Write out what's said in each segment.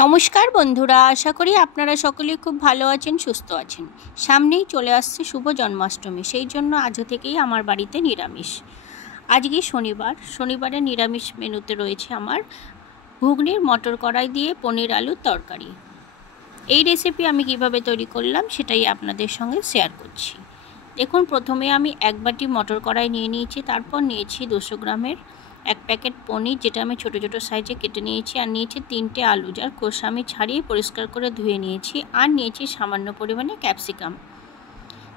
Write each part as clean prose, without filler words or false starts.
নমস্কার বন্ধুরা, আশা করি আপনারা সকলেই খুব ভালো আছেন, সুস্থ আছেন। সামনেই চলে আসছে শুভ জন্মাষ্টমী, সেই জন্য আজ থেকেই আমার বাড়িতে নিরামিষ। আজকে শনিবারে নিরামিষ মেনুতে রয়েছে আমার ঘুগনির মটর কড়াই দিয়ে পনির আলুর তরকারি। এই রেসিপি আমি কিভাবে তৈরি করলাম সেটাই আপনাদের সঙ্গে শেয়ার করছি। দেখুন, প্রথমে আমি এক বাটি মটর কড়াই নিয়ে নিয়েছি, তারপর নিয়েছি 200 গ্রামের এক প্যাকেট পনির, যেটা আমি ছোট ছোট সাইজে কেটে নিয়েছি, আর নিয়েছি 3টে আলু, যার খোসা আমি ছাড়িয়ে পরিষ্কার করে ধুয়ে নিয়েছি, আর নিয়েছি সামান্য পরিমাণে ক্যাপসিকাম,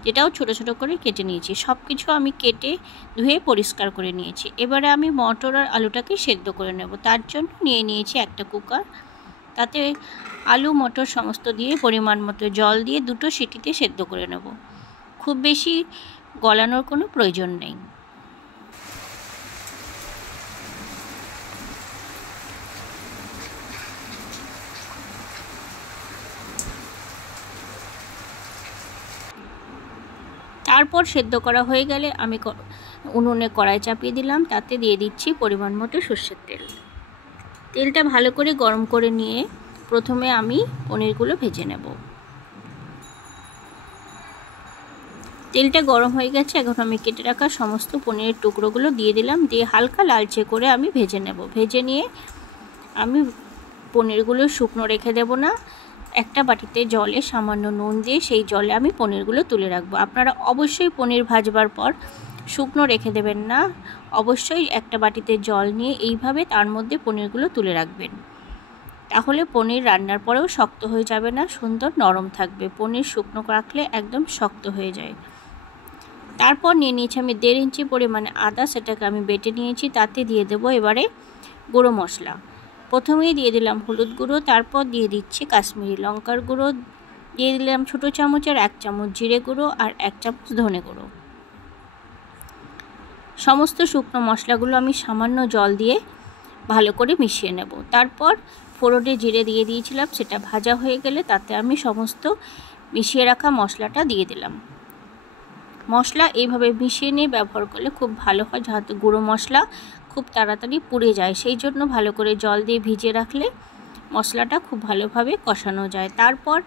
যেটাও ছোট ছোট করে কেটে নিয়েছি। সব কিছু আমি কেটে ধুয়ে পরিষ্কার করে নিয়েছি। এবারে আমি মটর আর আলুটাকে সেদ্ধ করে নেব। তার জন্য নিয়ে নিয়েছি একটা কুকার, তাতে আলু মটর সমস্ত দিয়ে পরিমাণ মতো জল দিয়ে 2টো সিটিতে সেদ্ধ করে নেব। খুব বেশি গলানোর কোনো প্রয়োজন নেই। তারপর সেদ্ধ করা হয়ে গেলে আমি উনুনে কড়াই চাপিয়ে দিলাম, তাতে দিয়ে দিচ্ছি পরিমাণ মতো সর্ষের তেল। তেলটা ভালো করে গরম করে নিয়ে প্রথমে আমি পনিরগুলো ভেজে নেব। তেলটা গরম হয়ে গেছে, এখন আমি কেটে রাখা সমস্ত পনিরের টুকরোগুলো দিয়ে দিলাম, দিয়ে হালকা লালচে করে আমি ভেজে নেব। ভেজে নিয়ে আমি পনিরগুলো শুকনো রেখে দেব না, একটা বাটিতে জলে সামান্য নুন দিয়ে সেই জলে আমি পনিরগুলো তুলে রাখবো। আপনারা অবশ্যই পনির ভাজবার পর শুকনো রেখে দেবেন না, অবশ্যই একটা বাটিতে জল নিয়ে এইভাবে তার মধ্যে পনিরগুলো তুলে রাখবেন। তাহলে পনির রান্নার পরেও শক্ত হয়ে যাবে না, সুন্দর নরম থাকবে। পনির শুকনো রাখলে একদম শক্ত হয়ে যায়। তারপর নিয়ে নিয়েছি আমি 1.5 ইঞ্চি পরিমাণে আদা, সেটাকে আমি বেটে নিয়েছি। তাতে দিয়ে দেবো এবারে গুঁড়ো মশলা। প্রথমেই দিয়ে দিলাম হলুদ গুঁড়ো, তারপর দিয়ে দিচ্ছি কাশ্মীরি লঙ্কার গুঁড়ো, দিয়ে দিলাম ছোটো চামচের 1 চামচ জিরে গুঁড়ো আর 1 চামচ ধনে গুঁড়ো। সমস্ত শুকনো মশলাগুলো আমি সামান্য জল দিয়ে ভালো করে মিশিয়ে নেব। তারপর ফোড়নে জিরে দিয়ে দিয়েছিলাম, সেটা ভাজা হয়ে গেলে তাতে আমি সমস্ত মিশিয়ে রাখা মশলাটা দিয়ে দিলাম। মশলা এইভাবে মিশিয়ে নিয়ে ব্যবহার করলে খুব ভালো হয়, যাতে গুঁড়ো মশলা খুব তাড়াতাড়ি পুড়ে যায়। সেই জন্য ভালো করে জল দিয়ে ভিজিয়ে রাখলে মশলাটা খুব ভালোভাবে কষানো যায়। তারপর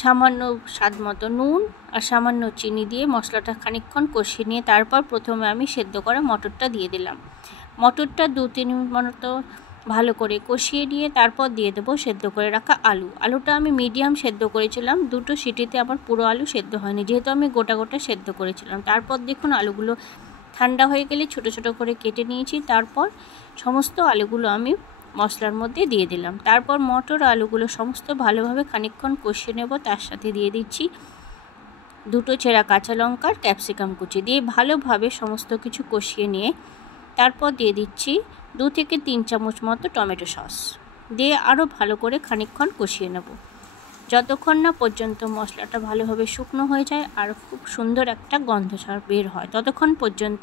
সামান্য স্বাদ মতো নুন আর সামান্য চিনি দিয়ে মশলাটা খানিকক্ষণ কষিয়ে নিয়ে তারপর প্রথমে আমি সেদ্ধ করা মটরটা দিয়ে দিলাম। মটরটা 2-3 মিনিট মতো ভালো করে কষিয়ে নিয়ে তারপর দিয়ে দেবো সেদ্ধ করে রাখা আলু। আলুটা আমি মিডিয়াম সেদ্ধ করেছিলাম, 2টো সিটিতে আমার পুরো আলু সেদ্ধ হয়নি, যেহেতু আমি গোটা গোটা সেদ্ধ করেছিলাম। তারপর দেখুন, আলুগুলো ঠান্ডা হয়ে গেলে ছোটো ছোটো করে কেটে নিয়েছি। তারপর সমস্ত আলুগুলো আমি মশলার মধ্যে দিয়ে দিলাম। তারপর মটর আলুগুলো সমস্ত ভালোভাবে খানিকক্ষণ কষিয়ে নেব। তার সাথে দিয়ে দিচ্ছি 2টো চেরা কাঁচা লঙ্কার ক্যাপসিকাম কুচি, দিয়ে ভালোভাবে সমস্ত কিছু কষিয়ে নিয়ে তারপর দিয়ে দিচ্ছি 2 থেকে 3 চামচ মতো টমেটো সস, দিয়ে আরও ভালো করে খানিকক্ষণ কষিয়ে নেব, যতক্ষণ না পর্যন্ত মশলাটা ভালোভাবে শুকনো হয়ে যায় আর খুব সুন্দর একটা গন্ধ বের হয়, ততক্ষণ পর্যন্ত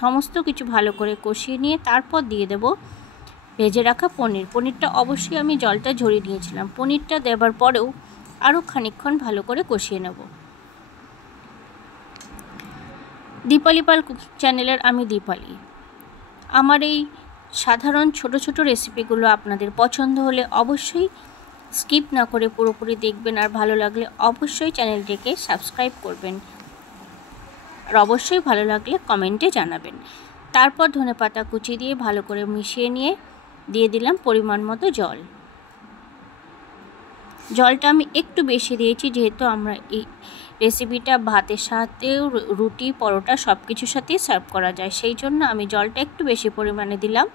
সমস্ত কিছু ভালো করে কষিয়ে নিয়ে তারপর দিয়ে দেব ভেজে রাখা পনিরটা অবশ্যই আমি জলটা ঝরিয়ে নিয়েছিলাম। পনিরটা দেওয়ার পরেও আরও খানিকক্ষণ ভালো করে কষিয়ে নেব। দীপালি পাল কুকিং চ্যানেলের আমি দীপালি। আমার এই সাধারণ ছোট ছোট রেসিপিগুলো আপনাদের পছন্দ হলে অবশ্যই স্কিপ না করে পুরোপুরি দেখবেন, আর ভালো লাগলে অবশ্যই চ্যানেলটিকে সাবস্ক্রাইব করবেন, আর অবশ্যই ভালো লাগলে কমেন্টে জানাবেন। তারপর ধনেপাতা কুচি দিয়ে ভালো করে মিশিয়ে নিয়ে দিয়ে দিলাম পরিমাণ মতো জল। জলটা আমি একটু বেশি দিয়েছি, যেহেতু আমরা এই রেসিপিটা ভাতের সাথে রুটি পরোটা সব কিছুর সাথেই সার্ভ করা যায়, সেই জন্য আমি জলটা একটু বেশি পরিমাণে দিলাম,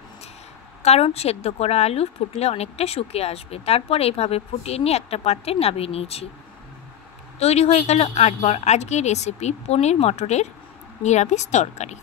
কারণ সেদ্ধ করা আলু ফুটলে অনেকটা শুকিয়ে আসবে। তারপর এইভাবে ফুটিয়ে নিয়ে একটা পাত্রে নামিয়ে নিয়েছি। তৈরি হয়ে গেল আজকের রেসিপি পনির মটরের নিরামিষ তরকারি।